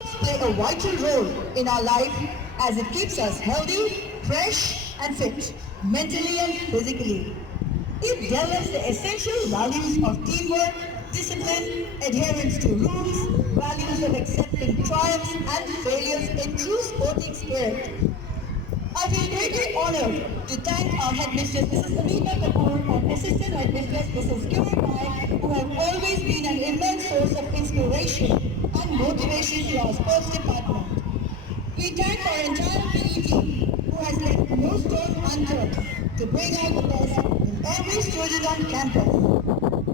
Play a vital role in our life as it keeps us healthy, fresh and fit, mentally and physically. It develops the essential values of teamwork, discipline, adherence to rules, values of accepting triumphs and failures in true sporting spirit. I feel greatly honored to thank our headmistress Mrs. Samita Kapoor and assistant headmistress Mrs. Kiran Pai, who have always been an immense source of inspiration and motivation to our sports department. We thank our entire PE team who has left no stone unturned to bring out the best in every student on campus.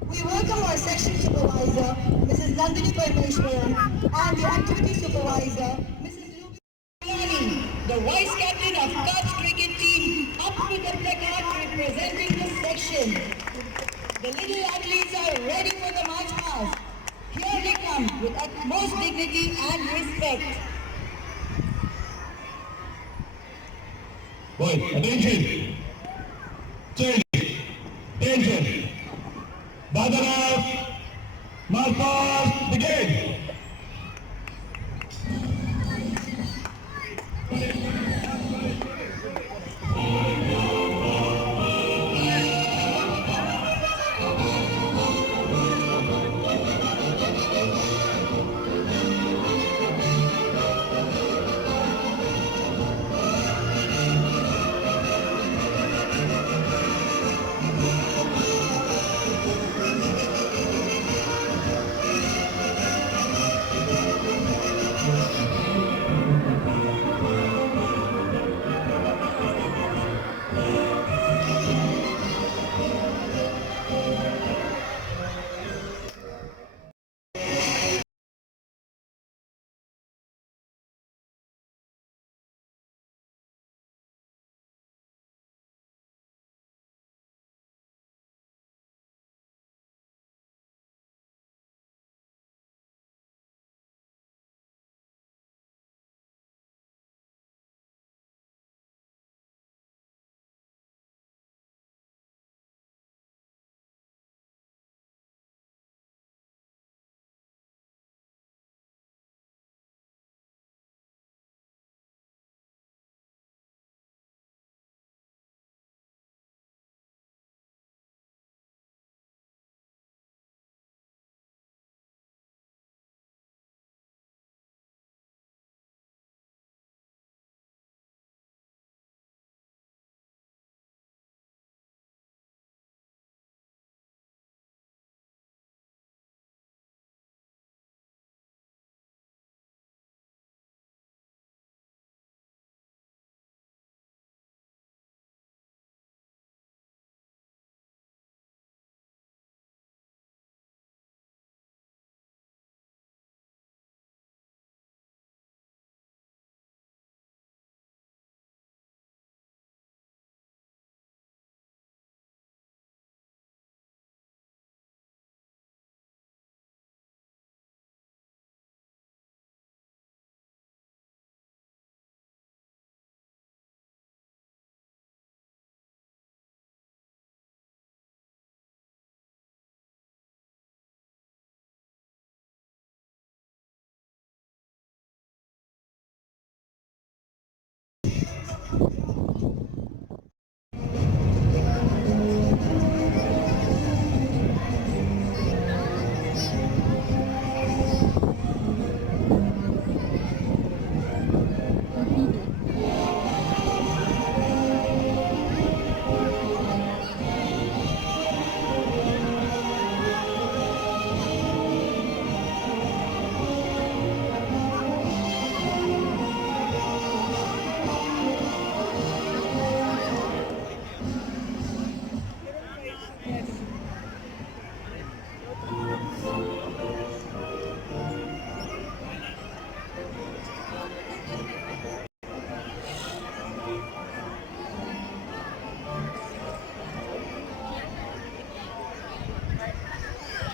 We welcome our section supervisor, Mrs. Nandini Parmeshwaran, and the activity supervisor, Mrs. Luby Rani, the vice captain of Kutch cricket team, up with the placard representing the section. The little athletes are ready for the march past. Here they come with utmost dignity and respect. Boys, attention! Change! Attention! Badaras! March past, begin!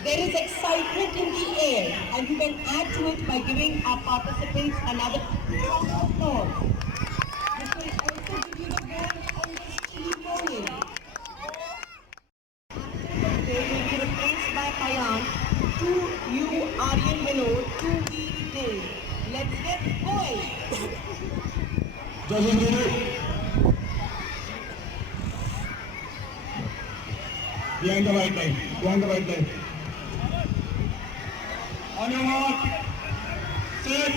There is excitement in the air, and you can add to it by giving our participants another round of applause. This will also give you the word on the ceremony. They will be replaced by Ayan. 2U Aryan Vinod, 2V Dave. Let's get going. Judges ready? Behind the white line. Behind the white line. On your mark. Set.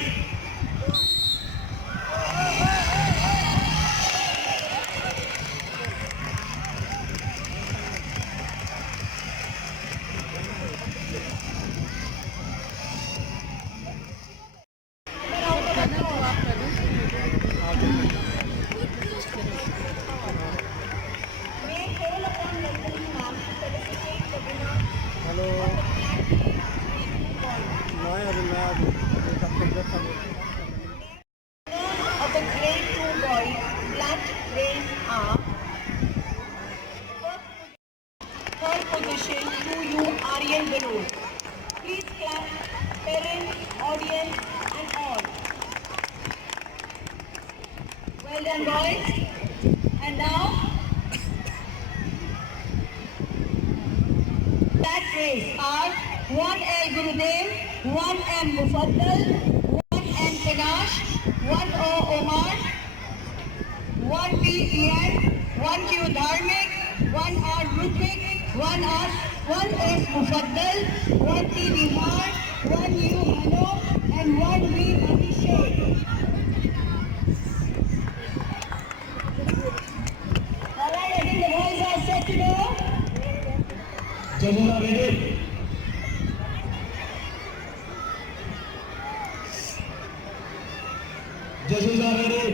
Of the grade 2 boys, flat race are third position 2U Aryan Vinod. Please clap, parents, audience and all. Well done boys. And now, flat race are 1L Gurudev, 1M Mufaddal, 1N Panash, 1O Omar, 1B Ian, 1Q Dharmik, 1R Rudvik, 1S Mufaddal, 1T Nihar, 1U Hano, and 1V Abhishek. Alright, I think the boys are set to go. Judges are ready? Judges are ready?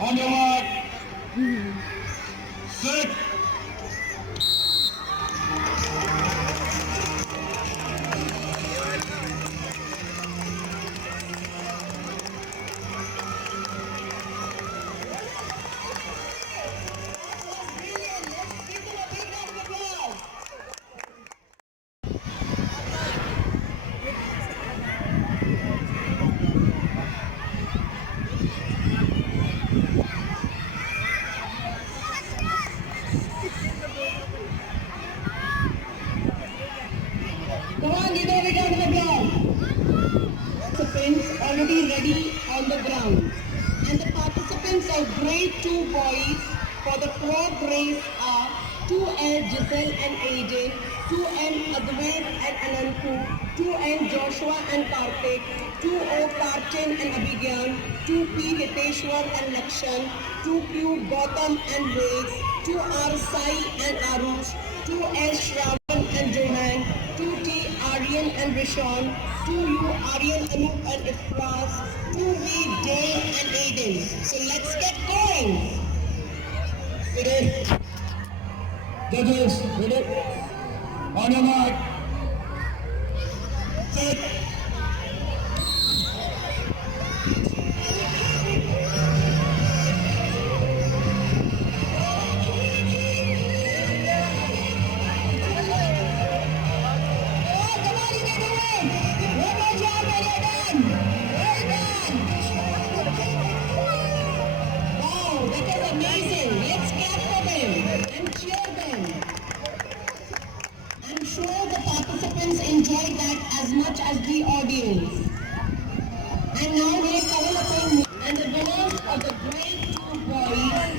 On your mark. Set. Brilliant. Let's give them a big round of applause. Come on, give them a big round of applause. Participants already ready on the ground. And the participants of grade 2 boys for the quad race are 2L Giselle and Aiden, 2M Advait and Anantu, 2N Joshua and Karthik, 2O Kartin and Abhigyan, 2P Hiteshwar and Lakshan, 2Q Gautam and Rex, 2R Sai and Arush, 2S Shravan and Johan, 2T Aryan and Rishon, 2U Aryan Anup and Ifras, 2V Dave and Aiden. So let's get going. Ready? Judges, ready? On your mark. Set. Oh, come on, you can do it. One more job and you're done. Well done. Wow, that was amazing. Let's clap for them and cheer them. I'm sure the participants enjoyed that as much as the audience. And now we are coming upon me. And the winners of the grade 2 boys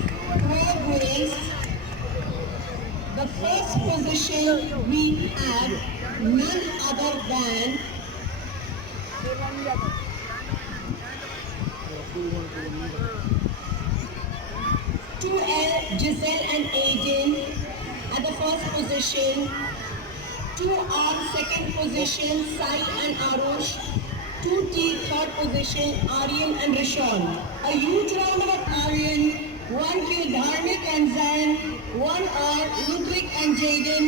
quad race, the first position we have none other than two L Giselle and Aiden at the first position, 2R second position Sai and Arush, 2T third position Aryan and Rishon. A huge round of applause. 1Q Dharmik and Zain, 1R Ludwig and Jaden,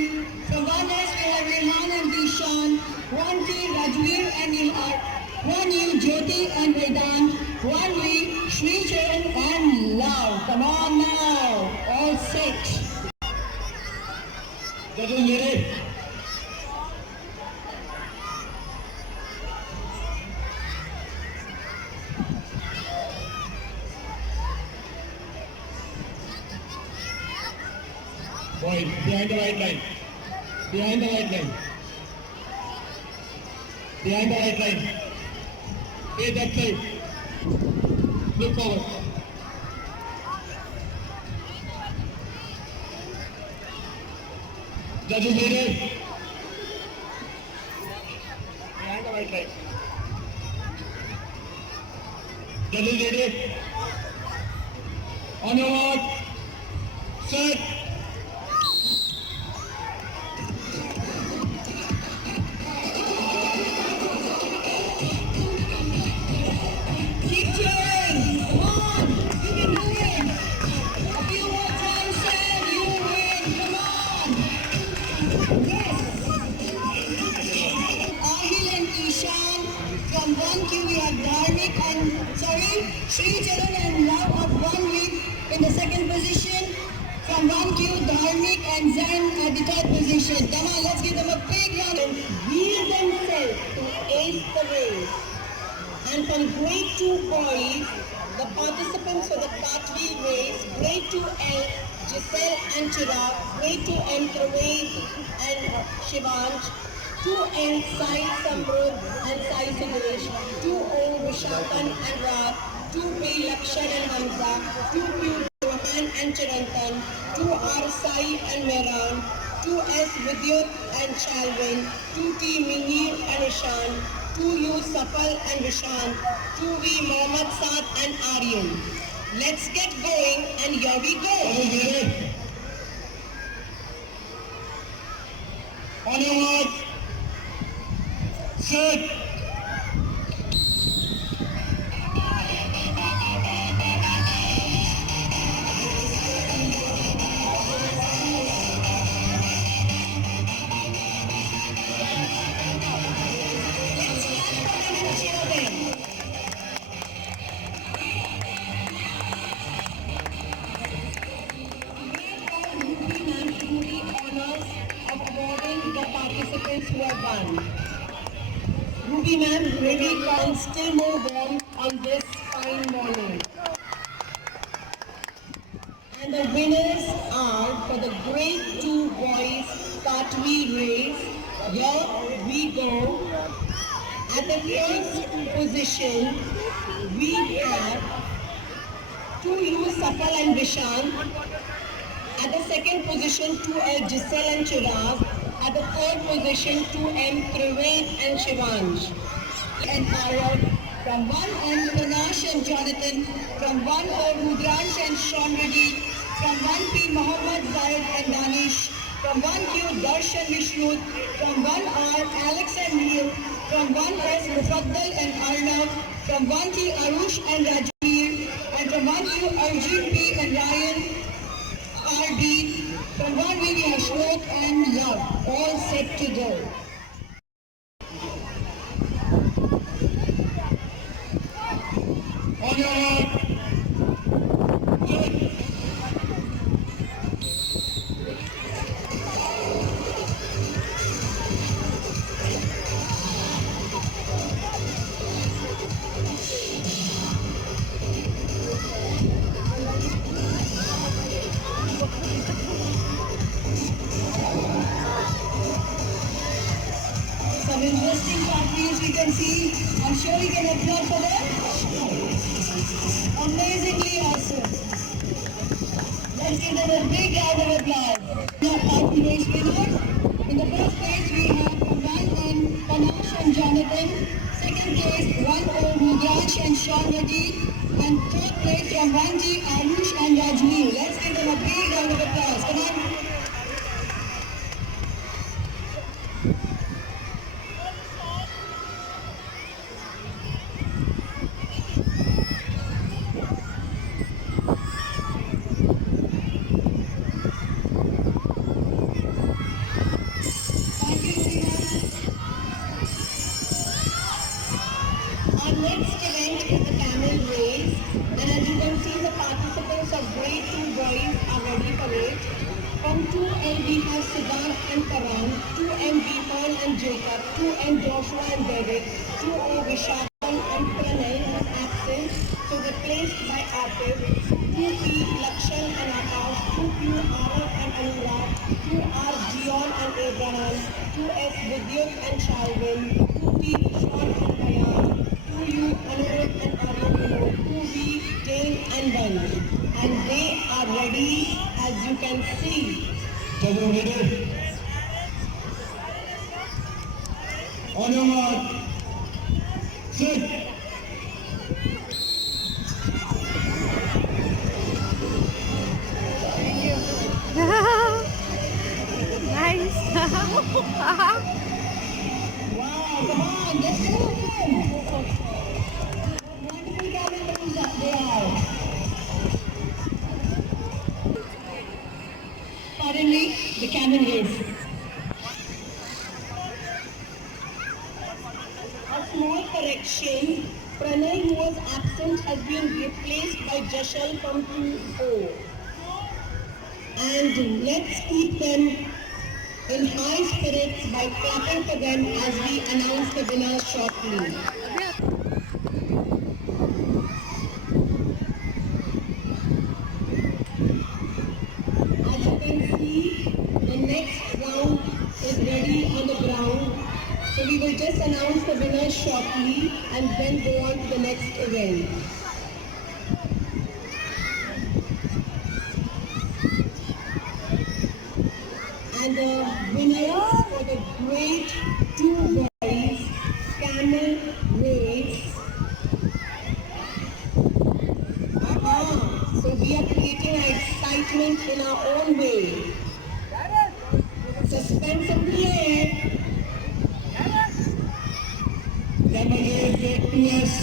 from 1S we have Rehan and Dishan, 1T Rajveer and Nihar, 1U Jyoti and Vedant, 1V Sricharan and Love. Come on now, all six. Judges ready? Boys, behind the white line. Behind the white line. Behind the white line. Hey, that side. Look forward. Judges ready? Behind the white line. Judges ready? On your mark. Set. Keep cheering! Come on! You can do it! A few more times, Sam! You win! Come on! Yes! Ahil and Ishan. From 1Q we have Dharmik and, Sri Charan and Love of 1 week in the second position. From 1Q, Dharmik and Zen at the third position. Come on, let's give them a big round. And wheel themselves to ace the race. And from grade 2 boys, the participants for the cartwheel race, grade 2L, Giselle and Chirag, grade 2M, Praveen and Shivansh, 2N, Sai Samrudh and Sai Suresh, 2O, Vishakan and Raj, 2B, Lakshan and Hamza, 2Q, Johan and Chirantan, 2R, Sai and Mehran, 2S, Vidyut and Shalvin, 2T, Mihir and Ishan, 2U, Safal and Vishan, 2V, Mohammad Saad and Aryan. Let's get going and here we go. Judges ready? On your mark. Set. Participants who have won. Ruby ma'am, really can still move on this fine morning. And the winners are for the grade 2 boys cartwheel race. Here we go. At the first position, we have 2U, Safal and Vishan. At the second position, 2L, Giselle and Chirag. At the third position, 2M, Praveen and Shivansh. And Arad. From 1M, Panash and Jonathan. From 1O, Rudransh and Sean Reddy. From 1P, Mohammad Zaid and Danish. From 1Q, Darsh and Vishnut. From 1R, Alex and Neil. From 1S, Mufaddal and Arnav. From 1T, Arush and Rajveer. And from 1Q, Arjun P and Ryan RD. From 1 we have Shlok and Love, all set to go. On your mark. Set. Some interesting parties we can see. I'm sure you can applaud for them. Amazingly awesome. Let's give them a big round of applause. Our party race winners. In the first place we have from 1N, Panash and Jonathan. Second place, 1O, Rudransh and Sean Reddy. And third place from 1G, Arush and Rajveer. Let's give them a big round of applause. Come on. Our next event is the camel race, and as you can see, the participants of grade 2 boys are ready for it. From 2L we have Siddharth and Karan, 2M Paul and Jacob, 2M Joshua and David, 2O Vishal and Pranay is absent, so replaced by Atif, 2P Lakshan and Akash, 2Q Arav and Anurag, 2R Dion and Abraham, 2S Vidyut and Shalvin, 2T Sean and Kayan, 2U Anirudh and Aryan Vinod, 2V Dane and Vansh. And they are ready, as you can see. Chalo, ready? On your mark. Set. Nice. Wow, come on, let's go again. Wonderful cabin race they are. Pardon me, the cabin race. A small correction. Pranay, who was absent, has been replaced by Jashal from 2O. And let's keep them in high spirits by clapping for them as we announce the winners shortly. As you can see, the next round is ready on the ground. So we will just announce the winners shortly and then go on to the next event. And the winners for the grade 2 boys camel race. So we are creating an excitement in our own way. Suspense in the air. Camel race, 2S.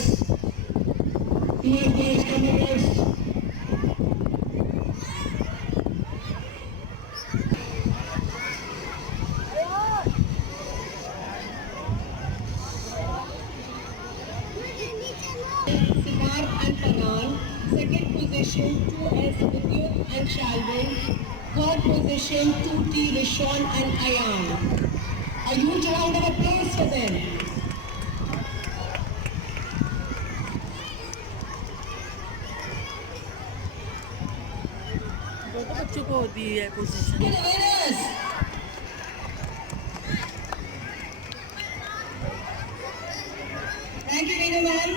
2S boys, camel race. Siddharth and Panan. Second position 2S Vidyut and Shalvin. Third position 2T Rishon and Ayan. A huge round of applause for them. Both बच्चों को दी है position. To the winners. Thank you, Renu ma'am.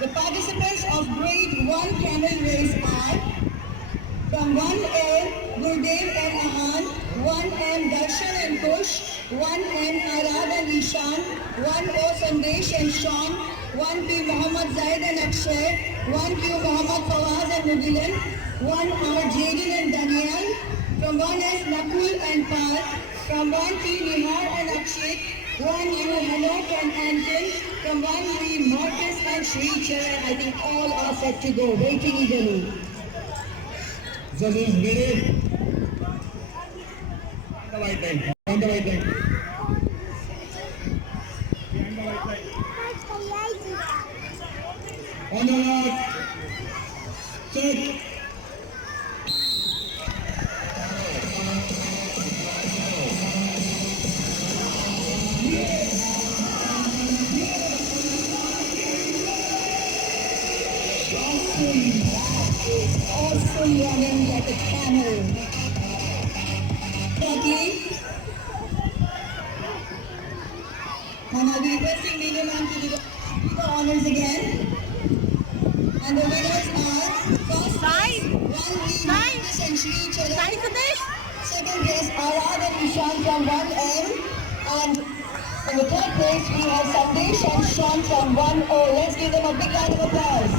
The participants of grade 1 camel race are from 1A, Gurdev and Ahan, 1M Darshan and Kush, 1N Arad and Ishan, 1O Sandesh and Sean, 1P Muhammad Zaid and Akshay, 1Q Muhammad Fawaz and Mugilan, 1R Jaden and Daniel, from 1S Nakul and Par, from 1T Nihar and Akshit, 1U Hanok and Anton, from 1V Marcus and Sri Charan. I think all are set to go, waiting eagerly. Judges, ready? On the white line. On the white line. Behind the white line. On the mark. Set. Awesome running like a camel. Shortly. And I'll be requesting Media Ma'am to do the honors again. And the winners are first place, 1V Marcus and Sri Charan. Second place, Arad and Ishan from 1M. And in the third place, we have Sandesh and Sean from 1O. Let's give them a big round of applause.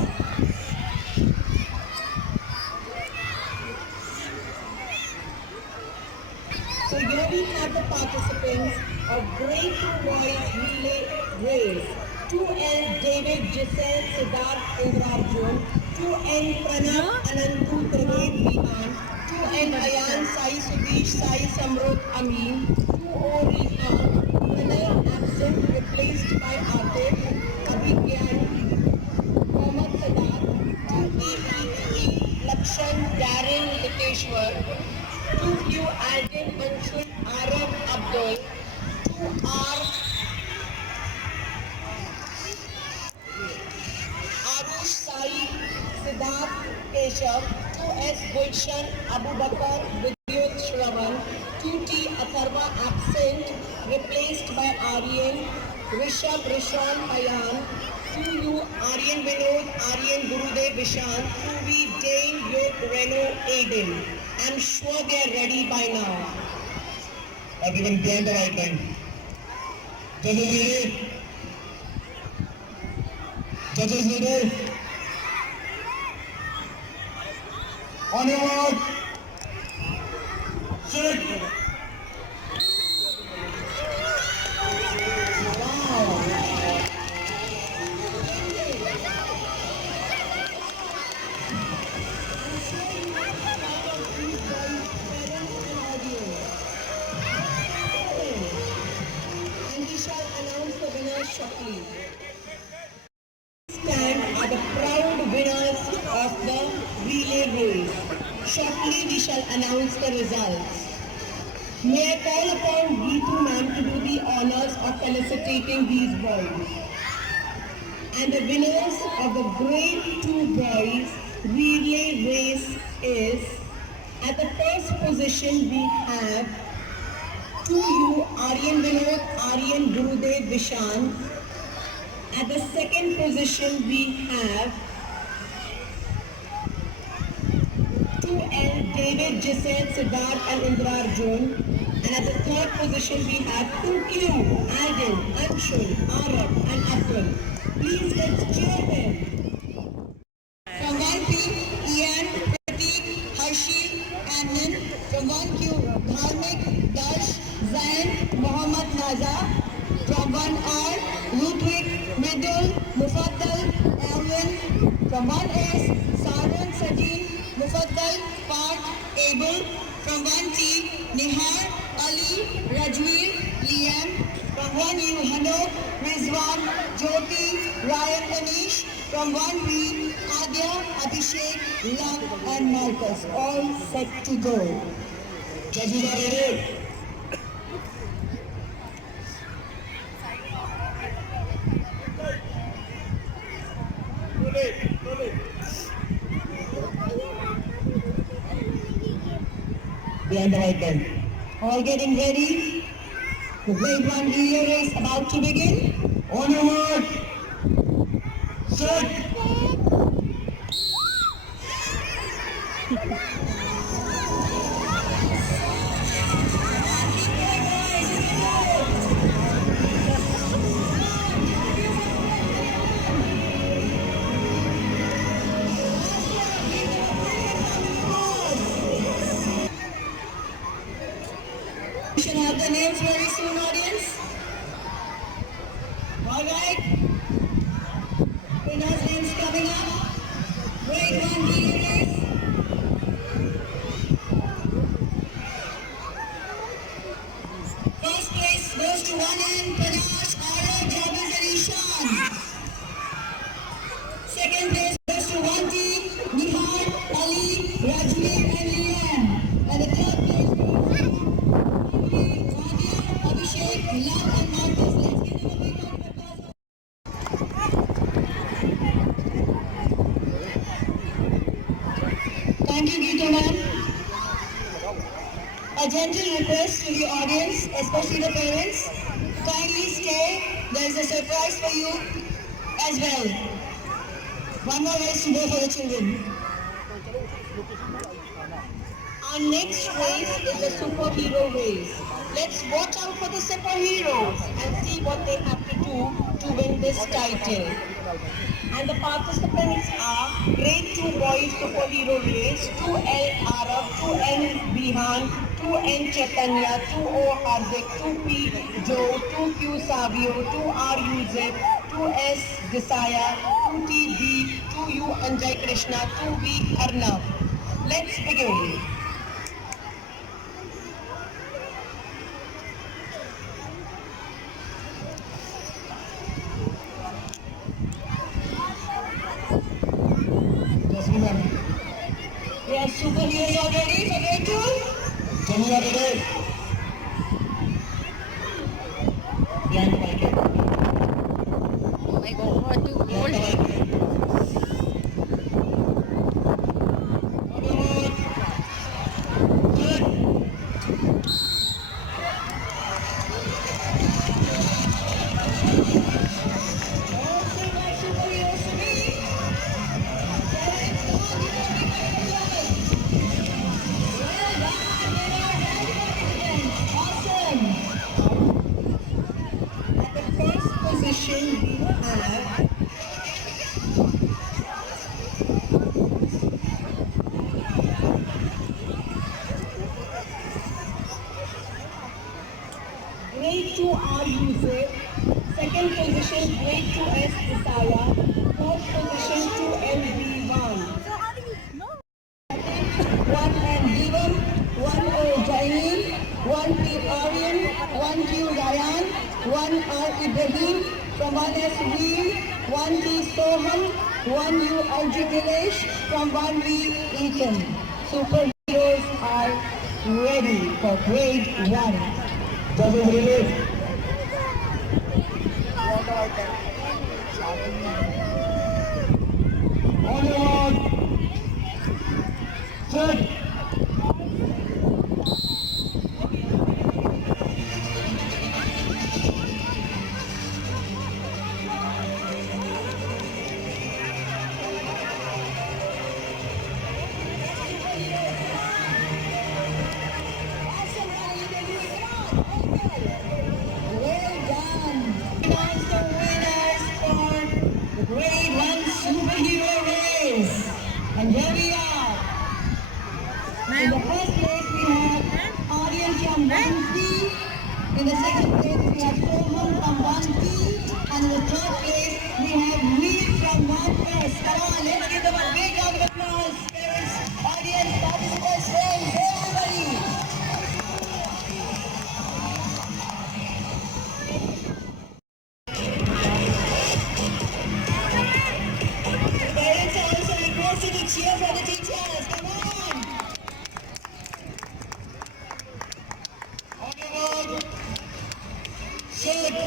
So here we have the participants of grade 2 boys relay race. 2L David Giselle Siddharth Indrarjun, 2N Pranav Anantu Praved Vihan, 2N Ayan Sai Sudesh Sai Samruddh Amin, 2O Rihan, Pranay absent replaced by Atif, Abhigyan, Mohammad Siddharth, 2E Lakshan Darren Liteshwar, 2Q Alden Anshul Arab Abdul, 2R Arush Sai Siddharth Keshav, 2S Gulshan Abu Bakar Vidyut Shravan, 2T Atharva Jacinth, replaced by Aryan, Rishabh Rishon Payan, 2U Aryan Vinod, Aryan Gurudev Vishan, 2V Dane Yoke Reno Aiden. I'm sure they're ready by now. Everyone behind the white line. Judges ready? Judges ready? On your mark. Shoot. And we shall announce the winner shortly. Stand are the proud winners of the relay race. Shortly we shall announce the results. May I call upon Geetu ma'am to do the honors of felicitating these boys. And the winners of the grade 2 boys relay race is, at the first position we have 2U Aryan Vinod, Aryan Gurudev Vishan. At the second position we have 2L David, Jacinth, Siddharth and Indra Arjun. And at the third position we have 2Q Alden, Anshul, Arab and Atul. Please let's cheer them. From 1P, Ian, Pratik, Harshi, Anand. From 1Q, Dharmik, Darsh, Zain, Mohammad Naza. From 1R, Ludwig, Mridul, Mufaddal, Alvin. From 1S, Sarun, Sajid, Mufaddal, Parth, Abel. From 1T, Nihar, Ali, Rajveer, Liam. From 1U, Hanok, Rizwan, Jyoti, Ryan, Anish. From 1B, Adya, Abhishek, Love and Marcus. All set to go. Judges are ready. Behind the white line. All getting ready. The grade 1 relay race about to begin. On your mark. Set. We should have the names very soon, audience. All right. Winners' names coming up. Grade 1 relay race. First place goes to 1N, Panash, Arab, Jabez and Ishan. Second place goes to 1T, Nihar, Ali, Rajveer and Liam. And the third place goes to Adya, Abhishek, Love and Marcus. Let's give them a big round of applause. Thank you, Geetu ma'am. A gentle request to the audience, especially the parents, kindly stay. There is a surprise for you as well. One more race to go for the children. Our next race is the superhero race. Let's watch out for the superheroes and see what they have to do to win this title. And the participants are grade 2 boys superhero race, 2L Arab, 2N Bihan, 2N Chaitanya, 2O Hardik, 2P Joe, 2Q Savio, 2R Yusuf, 2S Desaya, 2TD, 2U Anjay Krishna, 2V Arnav. Let's begin. Jasmine ma'am. Yes, superheroes are ready for grade 2. Judges are ready. Behind the white line. Oh my God, too Behind the cold. white line. On your mark. Set. Grade 2R Yusuf. Second position, Grade 2S Isaya. Fourth position, 2LB1. 1N Devam, 1O Jainil, 1P Aryan, 1Q Ryan, 1R Ibrahim, from 1S Veer, 1T Sohan, 1U Arjun Nilesh, from 1V Ethan. Superheroes are ready for grade 1. Judges release. On your mark. Set. Well done. Announce the winners for the grade 1 superhero race. And here we are. In the first place we have Aryan from 1C. In the second place we have Soham from 1P. And in the third place we have Veer from 1S. Come on, let's give them a big round of applause. Parents, audience, participants, friends, everybody. Parents are also requested to cheer for the teachers. Come on. On your mark. Shake.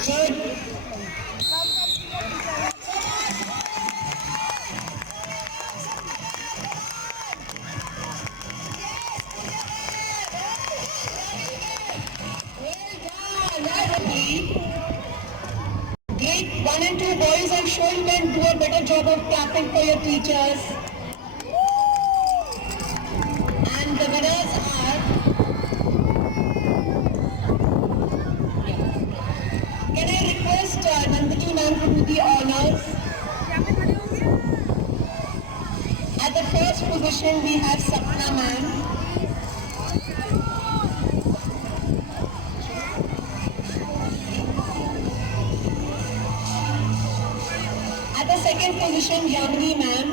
Set. Grade 1 and 2 boys, I'm sure you can do a better job of clapping for your teachers. And the winners are... Can I request Nandini ma'am to do the honors? At the first position we have Sapna ma'am. At the second position, Yamini ma'am.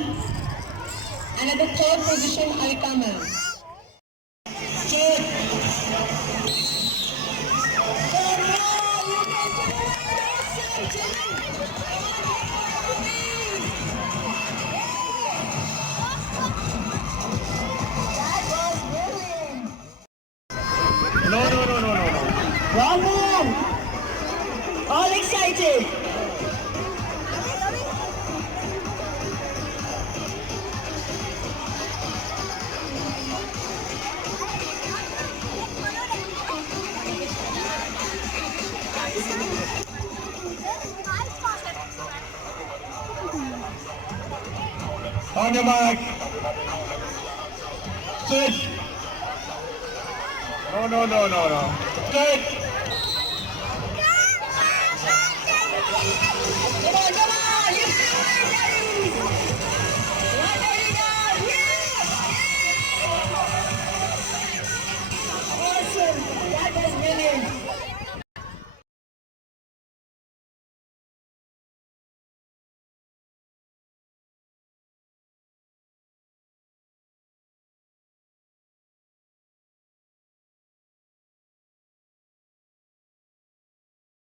And at the third position, Alika ma'am. Check. That was brilliant. No. Bravo! All excited. On your mark. Set. No. Set. Come on, you can do it, ladies!